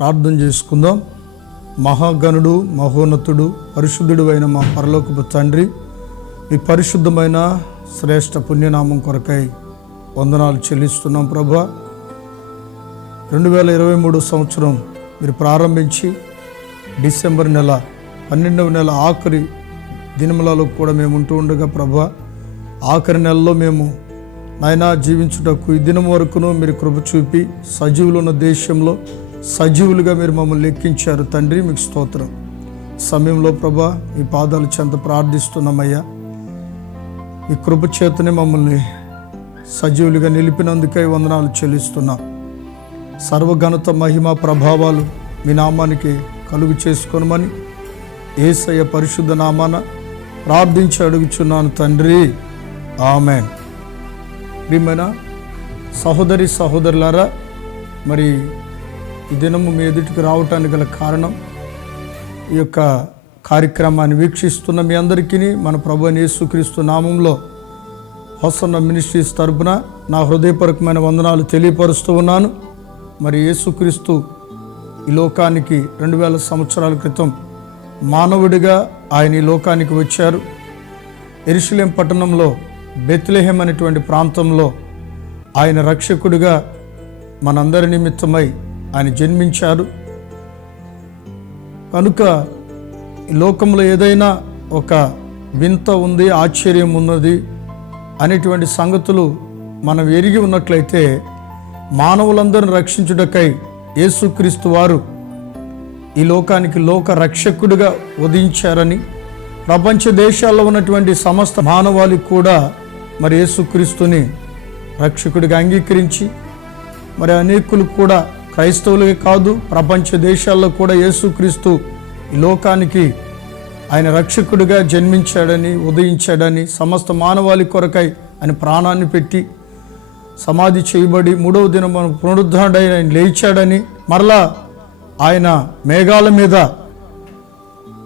ప్రార్థన చేసుకుందాం. మహాగణుడు, మహోన్నతుడు, పరిశుద్ధుడు అయిన మా పరలోకపు తండ్రి, మీ పరిశుద్ధమైన శ్రేష్ఠ పుణ్యనామం కొరకై వందనాలు చెల్లిస్తున్నాం. ప్రభువా, 2023 సంవత్సరం మీరు ప్రారంభించి డిసెంబర్ నెల 12వ నెల ఆఖరి దినములలో కూడా మేము ఉంటూ ఉండగా ప్రభువా, ఆఖరి నెలలో మేము నాయనా జీవించుటకు ఈ దినం వరకును మీరు కృప చూపి సజీవులు ఉన్న దేశంలో సజీవులుగా మీరు మమ్మల్ని లెక్కించారు. తండ్రి, మీకు స్తోత్రం. సమయంలో ప్రభా మీ పాదాలు చెంత ప్రార్థిస్తున్నామయ్యా. ఈ కృప చేతనే మమ్మల్ని సజీవులుగా నిలిపినందుకై వందనాలు చెల్లిస్తున్నాం. సర్వఘనత, మహిమ, ప్రభావాలు మీ నామానికి కలుగు చేసుకోనమని యేసయ్య పరిశుద్ధ నామాన ప్రార్థించి అడుగుచున్నాను తండ్రి, ఆమేన్. ప్రియమైన సహోదరి సహోదరులారా, మరి ఈ దినము మీ ఎదుటికి రావటానికి గల కారణం, ఈ యొక్క కార్యక్రమాన్ని వీక్షిస్తున్న మీ అందరికీ మన ప్రభువైన యేసుక్రీస్తు నామంలో హోసన్న మినిస్ట్రీస్ తరపున నా హృదయపూర్వకమైన వందనాలు తెలియపరుస్తూ ఉన్నాను. మరి యేసుక్రీస్తు ఈ లోకానికి 2000 సంవత్సరాల క్రితం మానవుడిగా ఆయన ఈ లోకానికి వచ్చారు. యెరూషలేం పట్టణంలో బెత్లెహేం అనేటువంటి ప్రాంతంలో ఆయన రక్షకుడిగా మనందరి నిమిత్తమై ఆయన జన్మించారు. కనుక ఈ లోకంలో ఏదైనా ఒక వింత ఉంది, ఆశ్చర్యం ఉన్నది అనేటువంటి సంగతులు మనం ఎరిగి ఉన్నట్లయితే, మానవులందరిని రక్షించుటకై యేసుక్రీస్తు వారు ఈ లోకానికి లోక రక్షకుడిగా ఉదయించారని, ప్రపంచ దేశాల్లో ఉన్నటువంటి సమస్త మానవాళికి కూడా మరి యేసుక్రీస్తుని రక్షకుడిగా అంగీకరించి, మరి అనేకులు కూడా క్రైస్తవులే కాదు ప్రపంచ దేశాల్లో కూడా యేసుక్రీస్తు ఈ లోకానికి ఆయన రక్షకుడిగా జన్మించాడని, ఉదయించాడని, సమస్త మానవాళి కొరకై ఆయన ప్రాణాన్ని పెట్టి సమాధి చేయబడి 3వ దినం పునరుద్ధరణై ఆయన లేచాడని, మరలా ఆయన మేఘాల మీద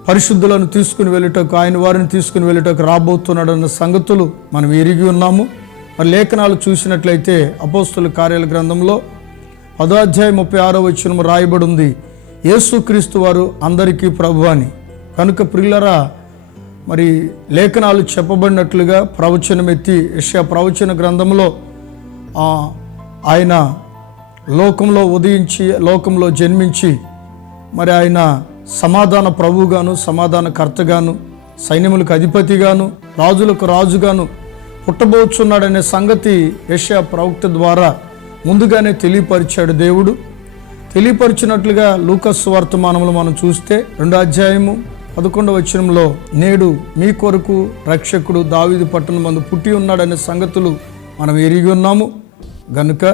పరిశుద్ధులను తీసుకుని వెళ్ళుటకు, ఆయన వారిని తీసుకుని వెళ్ళుటకు రాబోతున్నాడన్న సంగతులు మనం ఎరిగి ఉన్నాము. మరి లేఖనాలు చూసినట్లయితే అపోస్తుల కార్యాల గ్రంథంలో 10వ అధ్యాయం 36వ వచనం రాయబడి ఉంది, యేసుక్రీస్తు వారు అందరికీ ప్రభువు అని. కనుక ప్రియులారా, మరి లేఖనాలు చెప్పబడినట్లుగా ప్రవచనం ఎత్తి యెషయా ప్రవచన గ్రంథంలో ఆయన లోకంలో ఉదయించి, లోకంలో జన్మించి, మరి ఆయన సమాధాన ప్రభువుగాను, సమాధాన కర్తగాను, సైన్యములకు అధిపతిగాను, రాజులకు రాజుగాను పుట్టబోచున్నాడనే సంగతి యెషయా ప్రవక్త ద్వారా ముందుగానే తెలియపరిచాడు దేవుడు. తెలియపరిచినట్లుగా లూకాసు సువార్తమానంలో మనం చూస్తే 2వ అధ్యాయము 11వ వచనంలో, నేడు మీ కొరకు రక్షకుడు దావీదు పట్టణమందు పుట్టి ఉన్నాడనే సంగతులు మనం ఎరిగి ఉన్నాము. గనుక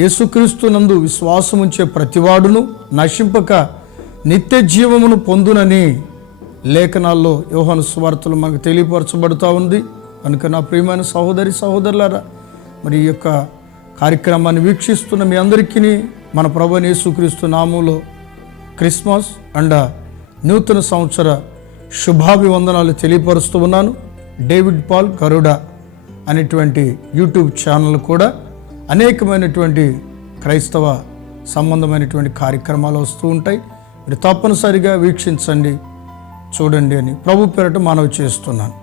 యేసుక్రీస్తునందు విశ్వాసముంచే ప్రతివాడును నశింపక నిత్య జీవమును పొందునని లేఖనాల్లో యోహాను సువార్తలు మనకు తెలియపరచబడుతూ ఉంది. కనుక నా ప్రియమైన సహోదరి సహోదరులారా, మరి ఈ యొక్క కార్యక్రమాన్ని వీక్షిస్తున్న మీ అందరికీ మన ప్రభువైన యేసుక్రీస్తు నామంలో క్రిస్మస్ అండ్ నూతన సంవత్సర శుభాభివందనాలు తెలియపరుస్తూ ఉన్నాను. డేవిడ్ పాల్ గరుడ అనేటువంటి యూట్యూబ్ ఛానల్ కూడా అనేకమైనటువంటి క్రైస్తవ సంబంధమైనటువంటి కార్యక్రమాలు వస్తూ ఉంటాయి. మీరు తప్పనిసరిగా వీక్షించండి, చూడండి అని ప్రభు పేరట మనవి చేస్తున్నాను.